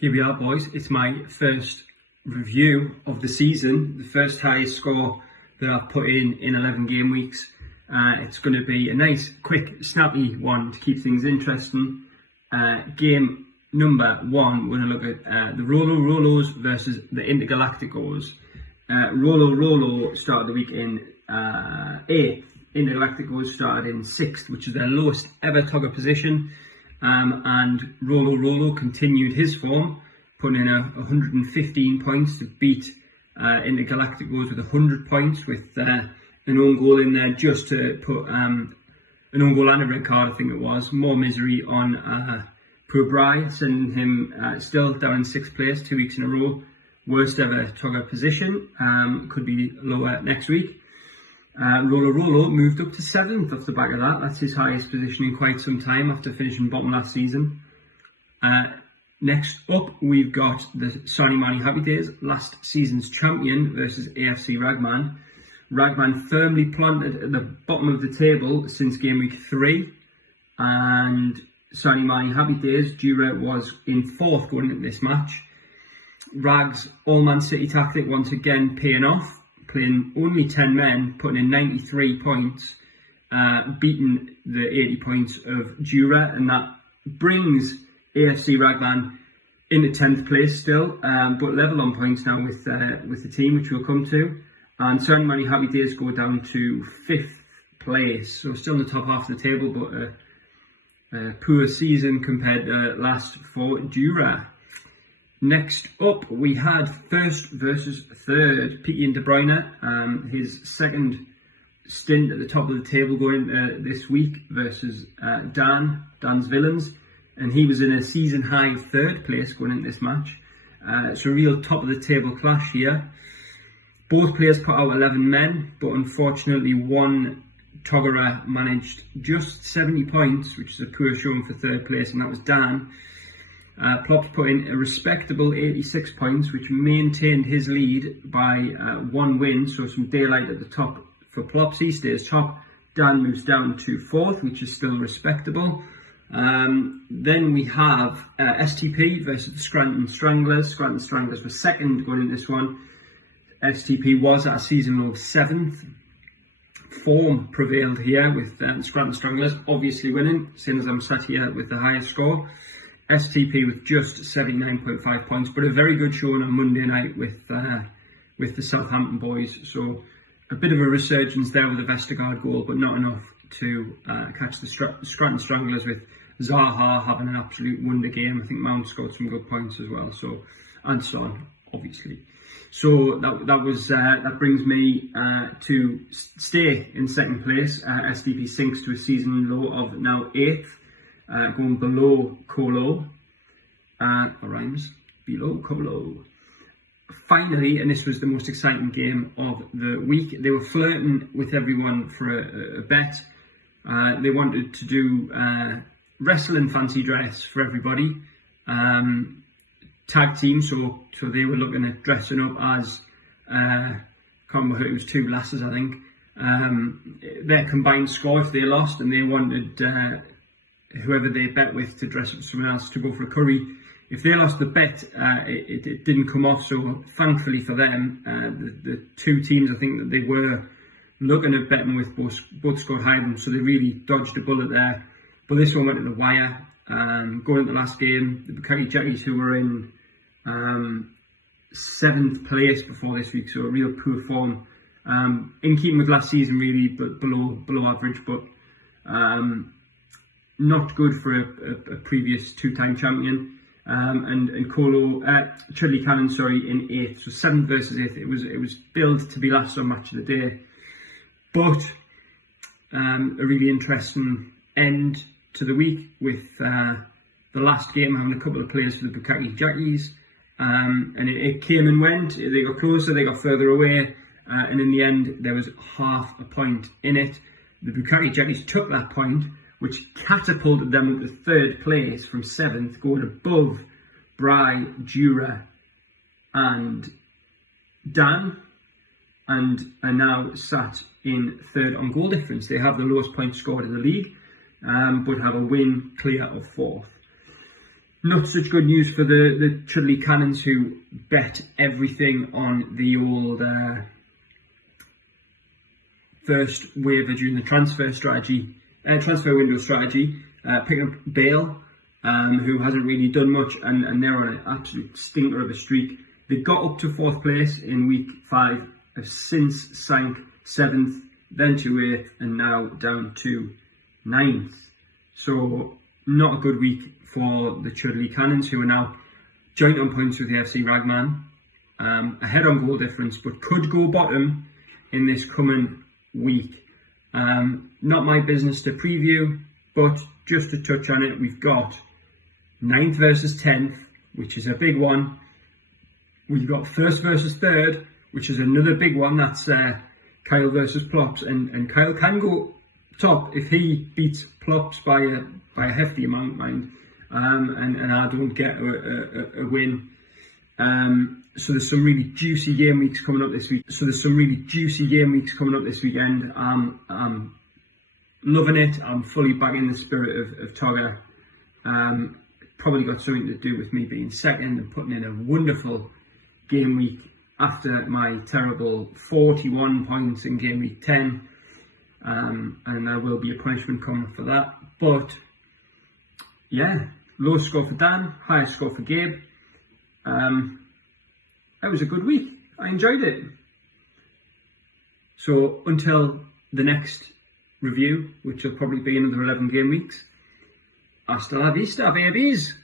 Here we are, boys. It's my first review of the season, the first highest score that I've put in 11 game weeks. It's going to be a nice, quick, snappy one to keep things interesting. Game number one, we're going to look at the Rolos versus the Intergalacticos. Rolo started the week in 8th. Intergalacticos started in 6th, which is their lowest ever Togga position. And Rolo continued his form, putting in 115 points to beat Intergalacticos with 100 points, with an own goal in there just to put an own goal and a red card, I think it was. More misery on poor Bry, sending him still down in 6th place 2 weeks in a row. Worst ever Togga position, could be lower next week. Rolo moved up to 7th off the back of that. That's his highest position in quite some time after finishing bottom last season. Next up, we've got the Sonny Manny Happy Days, last season's champion, versus AFC Ragman. Ragman firmly planted at the bottom of the table since game week 3, and Sonny Manny Happy Days, Dura, was in 4th going into this match. Rag's all-Man City tactic once again paying off, playing only 10 men, putting in 93 points, beating the 80 points of Dura, and that brings AFC Ragman into 10th place still, but level on points now with the team, which we'll come to. And Sonny Manny Happy Days go down to 5th place, so still in the top half of the table, but a poor season compared to last for Dura. Next up, we had first versus third, Piqué and De Bruyne, his second stint at the top of the table going this week versus Dan's Villains, and he was in a season high 3rd place going into this match. It's a real top of the table clash here. Both players put out 11 men, but unfortunately one Toggerer managed just 70 points, which is a poor showing for 3rd place, and that was Dan. Plops put in a respectable 86 points, which maintained his lead by 1 win, so some daylight at the top for Plops. He stays top. Dan moves down to 4th, which is still respectable. Then we have STP versus the Scranton Stranglers. Scranton Stranglers were 2nd going in this one. STP was at a season low of 7th. Form prevailed here with Scranton Stranglers obviously winning, seeing as I'm sat here with the highest score. STP with just 79.5 points, but a very good showing on Monday night with the Southampton boys. So a bit of a resurgence there with a Vestergaard goal, but not enough to catch the Scranton Stranglers, with Zaha having an absolute wonder game. I think Mount scored some good points as well. So, and Son, obviously. So that brings me to stay in 2nd place. STP sinks to a season low of now 8th. Going below Colo, rhymes, below Colo. Finally, and this was the most exciting game of the week, they were flirting with everyone for a bet. They wanted to do wrestling fancy dress for everybody, tag team, so they were looking at dressing up as, can't remember who, it was 2 lasses I think, their combined score if they lost, and they wanted whoever they bet with to dress up someone else to go for a curry. If they lost the bet, it didn't come off, so thankfully for them, the 2 teams I think that they were looking at betting with both scored high, so they really dodged a bullet there. But this one went to the wire. Going into the last game, the Bukkake Jackies, who were in 7th place before this week, so a real poor form. In keeping with last season really, but below average, but not good for a previous 2-time champion. And Colo, Chudley Cannon, in 8th, so 7th versus 8th. It was billed to be last on Match of the Day, but a really interesting end to the week with the last game having a couple of players for the Bukkake Jackies, and it came and went. They got closer, they got further away, and in the end there was half a point in it. The Bukkake Jackies took that point, which catapulted them to 3rd place from 7th, going above Bry, Dura and Dan, and are now sat in 3rd on goal difference. They have the lowest points scored in the league, but have a win clear of 4th. Not such good news for the Chudley Cannons, who bet everything on the old first waiver during the transfer window strategy, picking up Bale, who hasn't really done much, and they're on an absolute stinker of a streak. They got up to 4th place in week 5, have since sank 7th, then to 8th, and now down to 9th. So not a good week for the Chudley Cannons, who are now joint on points with the FC Ragman, ahead on goal difference, but could go bottom in this coming week. Not my business to preview, but just to touch on it, we've got 9th versus 10th, which is a big one. We've got 1st versus 3rd, which is another big one. That's Kyle versus Plops, and Kyle can go top if he beats Plops by a hefty amount, mind, and I don't get a win. So there's some really juicy game weeks coming up this week. Weekend. I'm loving it. I'm fully back in the spirit of Togga. Probably got something to do with me being second and putting in a wonderful game week after my terrible 41 points in game week 10. And there will be a punishment coming for that. But yeah, low score for Dan, highest score for Gabe. It was a good week. I enjoyed it. So until the next review, which will probably be another 11 game weeks, hasta la vista, babies.